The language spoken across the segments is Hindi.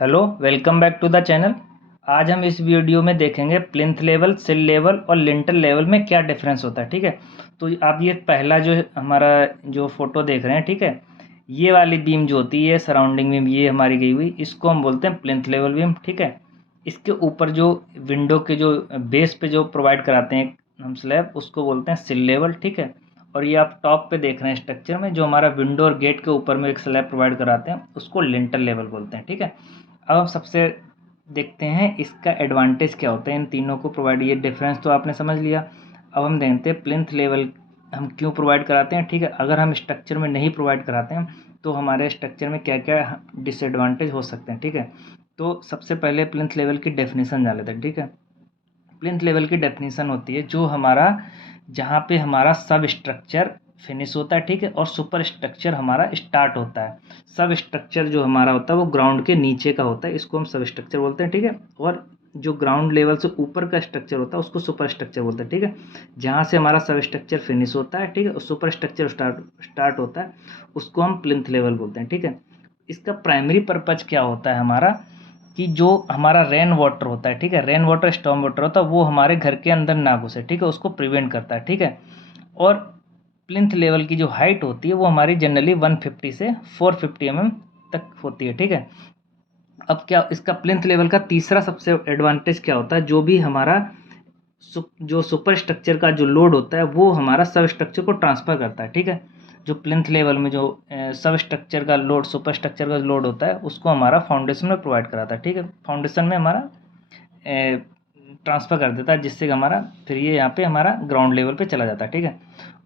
Hello, welcome back to the channel. आज हम इस वीडियो में देखेंगे प्लिंथ लेवल, सिल लेवल और लिंटल लेवल में क्या डिफरेंस होता है। ठीक है, तो आप ये पहला जो हमारा जो फोटो देख रहे हैं, ठीक है, ये वाली बीम जो होती है सराउंडिंग बीम, ये हमारी गई हुई, इसको हम बोलते हैं प्लिंथ लेवल बीम। ठीक है, इसके ऊपर जो विंडो के जो बेस पे जो प्रोवाइड कराते हैं हम स्लैब, उसको बोलते हैं सिल लेवल। ठीक है, और ये आप टॉप पे देख रहे हैं स्ट्रक्चर में जो हमारा विंडो और गेट के ऊपर में एक स्लैब प्रोवाइड कराते हैं, उसको लिंटल लेवल बोलते हैं। ठीक है, अब हम सबसे देखते हैं इसका एडवांटेज क्या होता है इन तीनों को प्रोवाइड। ये डिफरेंस तो आपने समझ लिया। अब हम देखते हैं प्लिंथ लेवल हम क्यों प्रोवाइड कराते हैं। ठीक है, अगर हम स्ट्रक्चर में नहीं प्रोवाइड कराते हैं तो हमारे स्ट्रक्चर में क्या क्या डिसएडवांटेज हो सकते हैं। ठीक है, तो सबसे पहले प्लिंथ लेवल की डेफिनेशन जान लेते हैं। ठीक है, प्लिंथ लेवल की डेफिनेशन होती है जो हमारा जहाँ पे हमारा सब स्ट्रक्चर फिनिश होता है, ठीक है, और सुपर स्ट्रक्चर हमारा स्टार्ट होता है। सब स्ट्रक्चर जो हमारा होता है वो ग्राउंड के नीचे का होता है, इसको हम सब स्ट्रक्चर बोलते हैं। ठीक है, और जो ग्राउंड लेवल से ऊपर का स्ट्रक्चर होता है उसको सुपर स्ट्रक्चर बोलते हैं। ठीक है, जहाँ से हमारा सब स्ट्रक्चर फिनिश होता है, ठीक है, और सुपर स्ट्रक्चर स्टार्ट होता है, उसको हम प्लिंथ लेवल बोलते हैं। ठीक है, इसका प्राइमरी पर्पज क्या होता है हमारा, कि जो हमारा रेन वाटर होता है, ठीक है, रेन वाटर स्टॉर्म वाटर होता है, वो हमारे घर के अंदर ना घुसे, ठीक है, उसको प्रिवेंट करता है। ठीक है, और प्लिंथ लेवल की जो हाइट होती है वो हमारी जनरली 150 से 450 तक होती है। ठीक है, अब क्या इसका प्लिंथ लेवल का तीसरा सबसे एडवांटेज क्या होता है, जो भी हमारा जो सुपर स्ट्रक्चर का जो लोड होता है वो हमारा सब स्ट्रक्चर को ट्रांसफ़र करता है। ठीक है, जो प्लिंथ लेवल में जो सब स्ट्रक्चर का लोड, सुपर स्ट्रक्चर का लोड होता है, उसको हमारा फाउंडेशन में प्रोवाइड कराता है। ठीक है, फाउंडेशन में हमारा ट्रांसफ़र कर देता है, जिससे हमारा फिर ये यहाँ पे हमारा ग्राउंड लेवल पे चला जाता है। ठीक है,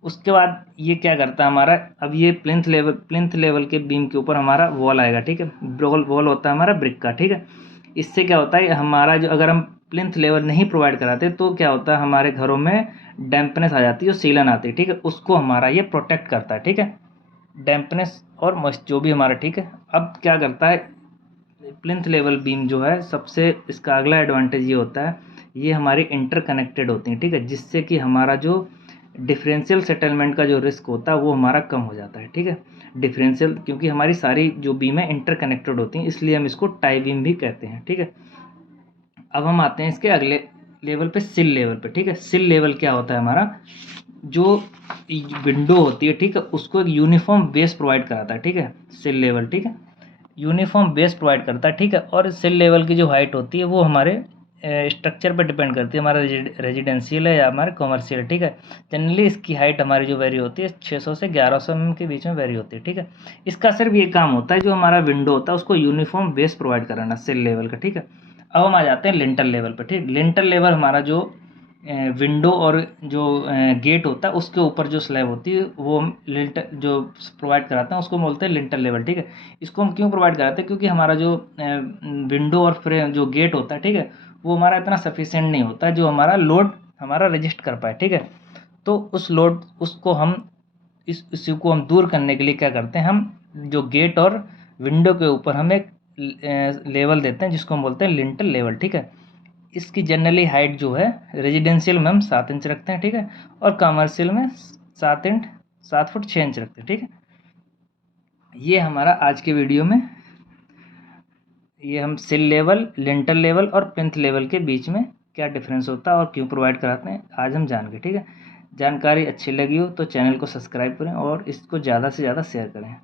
उसके बाद ये क्या करता है हमारा, अब ये प्लिंथ लेवल के बीम के ऊपर हमारा वॉल आएगा। ठीक है, वॉल होता है हमारा ब्रिक का। ठीक है, इससे क्या होता है हमारा जो अगर हम प्लिंथ लेवल नहीं प्रोवाइड कराते तो क्या होता है हमारे घरों में डैम्पनेस आ जाती है, जो सीलन आती है। ठीक है, उसको हमारा ये प्रोटेक्ट करता है। ठीक है, डैम्पनेस और मॉइस्ट जो भी हमारा। ठीक है, अब क्या करता है प्लिंथ लेवल बीम जो है, सबसे इसका अगला एडवांटेज ये होता है, ये हमारी इंटरकनेक्टेड होती हैं। ठीक है, जिससे कि हमारा जो डिफरेंशियल सेटलमेंट का जो रिस्क होता है वो हमारा कम हो जाता है। ठीक है, डिफरेंशियल क्योंकि हमारी सारी जो बीम है इंटरकनेक्टेड होती हैं, इसलिए हम इसको टाई बीम भी कहते हैं। ठीक है, अब हम आते हैं इसके अगले लेवल पे, सिल लेवल पे। ठीक है, सिल लेवल क्या होता है हमारा, जो विंडो होती है, ठीक है, उसको एक यूनिफॉर्म बेस प्रोवाइड कराता है। ठीक है, सिल लेवल, ठीक है, यूनिफॉर्म बेस प्रोवाइड करता है। ठीक है, और सेल लेवल की जो हाइट होती है वो हमारे स्ट्रक्चर पर डिपेंड करती है, हमारा रेजिडेंशियल है या हमारे कॉमर्शियल है। ठीक है, जनरली इसकी हाइट हमारी जो वेरी होती है 600 से 1100 के बीच में वेरी होती है। ठीक है, इसका सिर्फ ये काम होता है, जो हमारा विंडो होता है उसको यूनिफॉर्म बेस प्रोवाइड कराना सेल लेवल का। ठीक है, अब हम आ जाते हैं लिंटल लेवल पर। ठीक, लिंटल लेवल हमारा जो विंडो और जो गेट होता है उसके ऊपर जो स्लैब होती है वो हम लिंटर जो प्रोवाइड कराते हैं उसको बोलते हैं लिंटल लेवल। ठीक है, इसको हम क्यों प्रोवाइड कराते हैं, क्योंकि हमारा जो विंडो और फ्रेम जो गेट होता है, ठीक है, वो हमारा इतना सफिशिएंट नहीं होता है जो हमारा लोड हमारा रजिस्ट कर पाए। ठीक है, तो उस लोड उसको हम इस इश्यू को हम दूर करने के लिए क्या करते हैं, हम जो गेट और विंडो के ऊपर हम एक लेवल देते हैं जिसको हम बोलते हैं लिंटल लेवल। ठीक है, इसकी जनरली हाइट जो है रेजिडेंशियल में हम 7 इंच रखते हैं। ठीक है, और कमर्शियल में 7 फुट 6 इंच रखते हैं। ठीक है, ये हमारा आज के वीडियो में ये हम सिल लेवल, लिंटल लेवल और प्लिंथ लेवल के बीच में क्या डिफरेंस होता है और क्यों प्रोवाइड कराते हैं आज हम जान गए। ठीक है, जानकारी अच्छी लगी हो तो चैनल को सब्सक्राइब करें और इसको ज़्यादा से ज़्यादा शेयर करें।